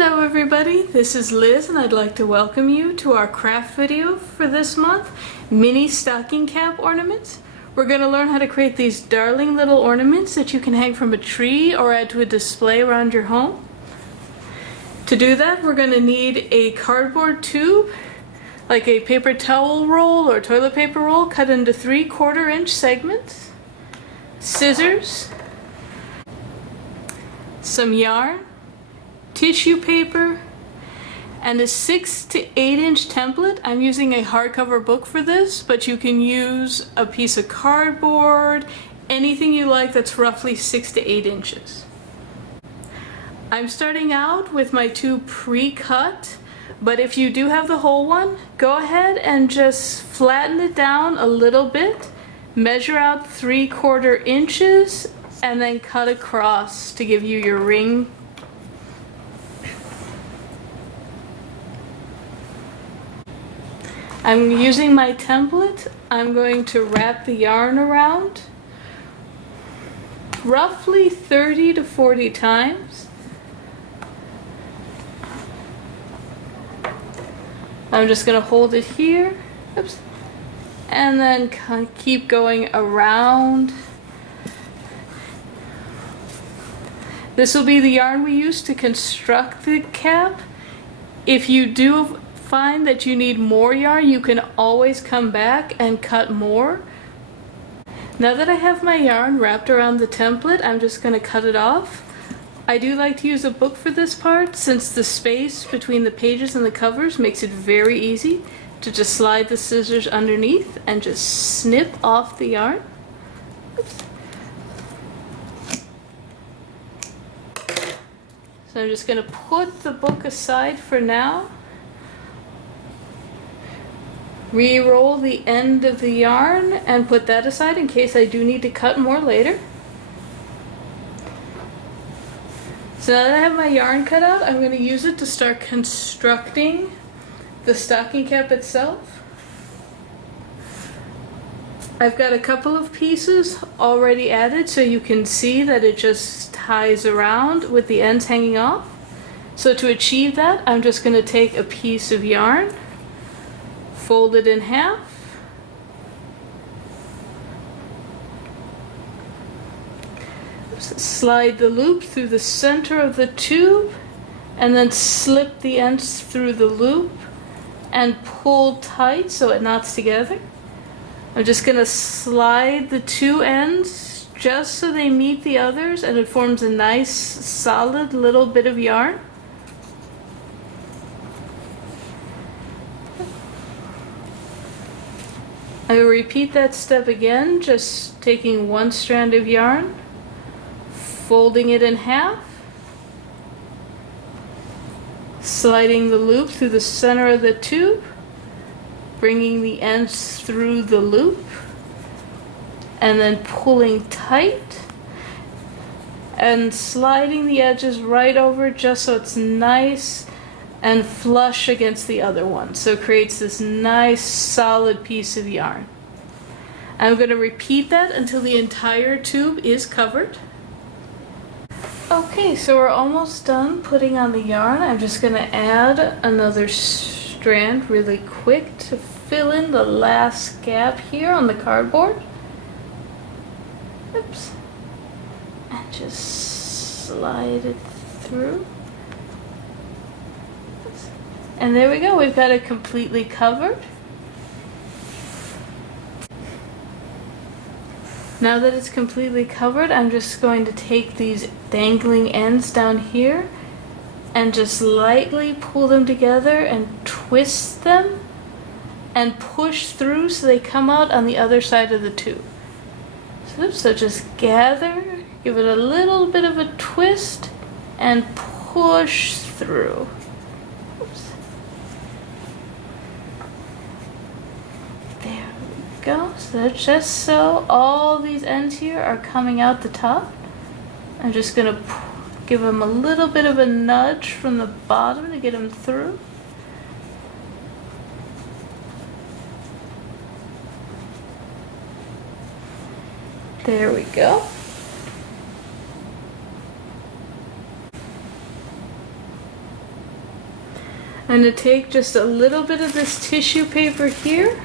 Hello everybody, this is Liz and I'd like to welcome you to our craft video for this month, mini stocking cap ornaments. We're going to learn how to create these darling little ornaments that you can hang from a tree or add to a display around your home. To do that, we're going to need a cardboard tube, like a paper towel roll or toilet paper roll cut into 3/4 inch segments, scissors, some yarn, tissue paper, and a 6 to 8 inch template. I'm using a hardcover book for this, but you can use a piece of cardboard, anything you like that's roughly 6 to 8 inches. I'm starting out with my two pre-cut, but if you do have the whole one, go ahead and just flatten it down a little bit, measure out 3/4 inches, and then cut across to give you your ring. I'm using my template. I'm going to wrap the yarn around roughly 30 to 40 times. I'm just going to hold it here, oops, and then keep going around. This will be the yarn we use to construct the cap. If you do find that you need more yarn, you can always come back and cut more. Now that I have my yarn wrapped around the template, I'm just going to cut it off. I do like to use a book for this part since the space between the pages and the covers makes it very easy to just slide the scissors underneath and just snip off the yarn. Oops. So I'm just going to put the book aside for now. Re-roll the end of the yarn and put that aside in case I do need to cut more later. So now that I have my yarn cut out, I'm going to use it to start constructing the stocking cap itself. I've got a couple of pieces already added so you can see that it just ties around with the ends hanging off. So to achieve that, I'm just going to take a piece of yarn, fold it in half, slide the loop through the center of the tube, and then slip the ends through the loop and pull tight so it knots together. I'm just going to slide the two ends just so they meet the others and it forms a nice solid little bit of yarn. I will repeat that step again, just taking one strand of yarn, folding it in half, sliding the loop through the center of the tube, bringing the ends through the loop, and then pulling tight, and sliding the edges right over just so it's nice and flush against the other one, so it creates this nice solid piece of yarn. I'm going to repeat that until the entire tube is covered. Okay, so we're almost done putting on the yarn. I'm just going to add another strand really quick to fill in the last gap here on the cardboard. Oops. And just slide it through. And there we go, we've got it completely covered. Now that it's completely covered, I'm just going to take these dangling ends down here and just lightly pull them together and twist them and push through so they come out on the other side of the tube. So just gather, give it a little bit of a twist, and push through. Go. So just so all these ends here are coming out the top, I'm just going to give them a little bit of a nudge from the bottom to get them through. There we go. I'm going to take just a little bit of this tissue paper here.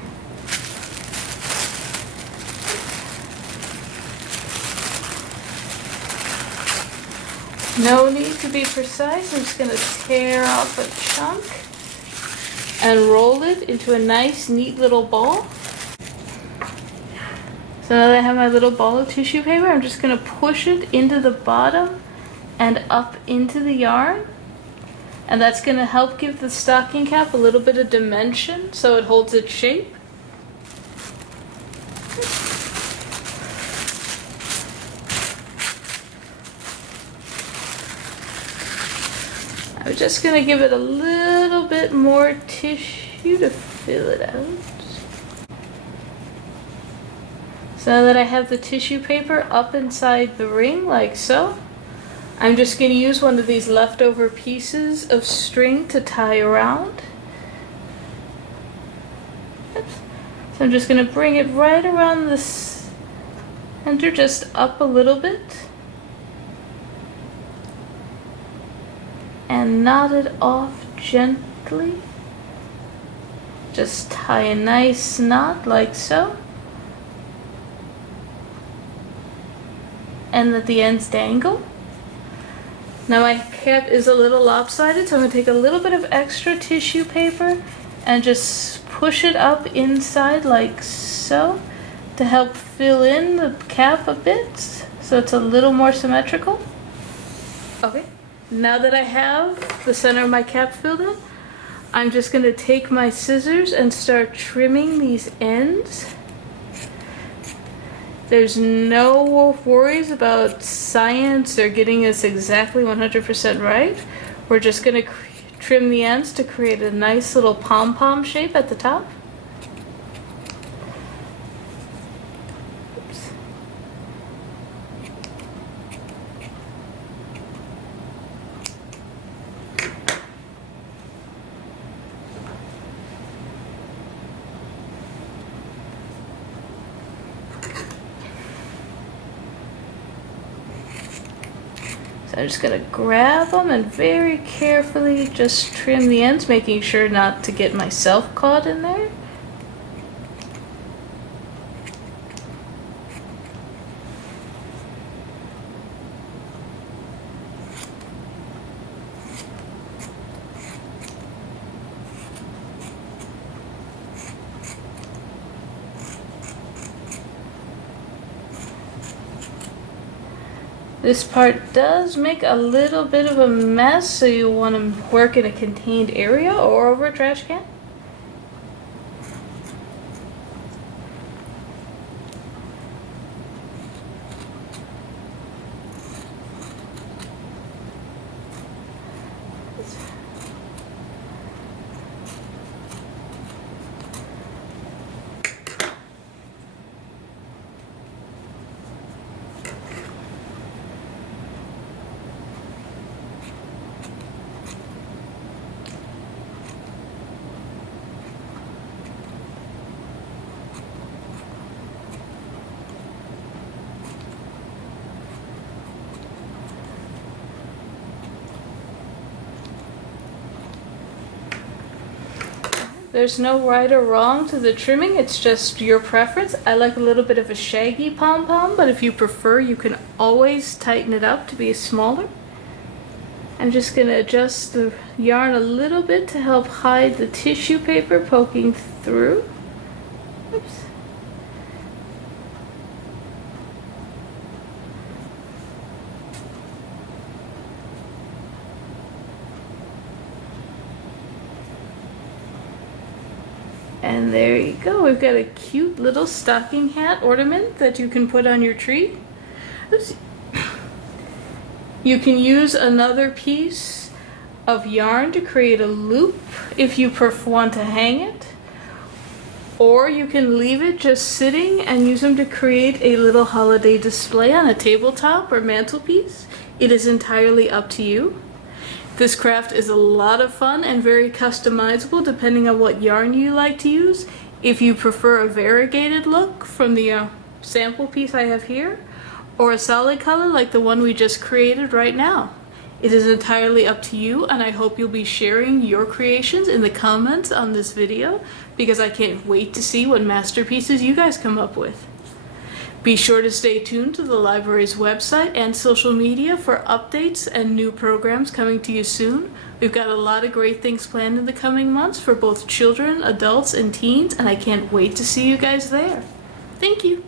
No need to be precise. I'm just going to tear off a chunk and roll it into a nice, neat little ball. So now that I have my little ball of tissue paper, I'm just going to push it into the bottom and up into the yarn. And that's going to help give the stocking cap a little bit of dimension so it holds its shape. I'm just going to give it a little bit more tissue to fill it out. So now that I have the tissue paper up inside the ring like so, I'm just going to use one of these leftover pieces of string to tie around. Oops. So I'm just going to bring it right around the center, just up a little bit. And knot it off gently. Just tie a nice knot like so. And let the ends dangle. Now my cap is a little lopsided, so I'm going to take a little bit of extra tissue paper and just push it up inside like so to help fill in the cap a bit so it's a little more symmetrical. Okay, now that I have the center of my cap filled in, I'm just going to take my scissors and start trimming these ends. There's no worries about science or getting this exactly 100% right. We're just going to trim the ends to create a nice little pom-pom shape at the top. Oops. So I'm just going to grab them and very carefully just trim the ends, making sure not to get myself caught in there. This part does make a little bit of a mess, so you want to work in a contained area or over a trash can. There's no right or wrong to the trimming, it's just your preference. I like a little bit of a shaggy pom-pom, but if you prefer, you can always tighten it up to be smaller. I'm just going to adjust the yarn a little bit to help hide the tissue paper poking through. Oops. And there you go. We've got a cute little stocking hat ornament that you can put on your tree. Oops. You can use another piece of yarn to create a loop if you want to hang it. Or you can leave it just sitting and use them to create a little holiday display on a tabletop or mantelpiece. It is entirely up to you. This craft is a lot of fun and very customizable depending on what yarn you like to use. If you prefer a variegated look from the sample piece I have here, or a solid color like the one we just created right now. It is entirely up to you, and I hope you'll be sharing your creations in the comments on this video, because I can't wait to see what masterpieces you guys come up with. Be sure to stay tuned to the library's website and social media for updates and new programs coming to you soon. We've got a lot of great things planned in the coming months for both children, adults, and teens, and I can't wait to see you guys there. Thank you.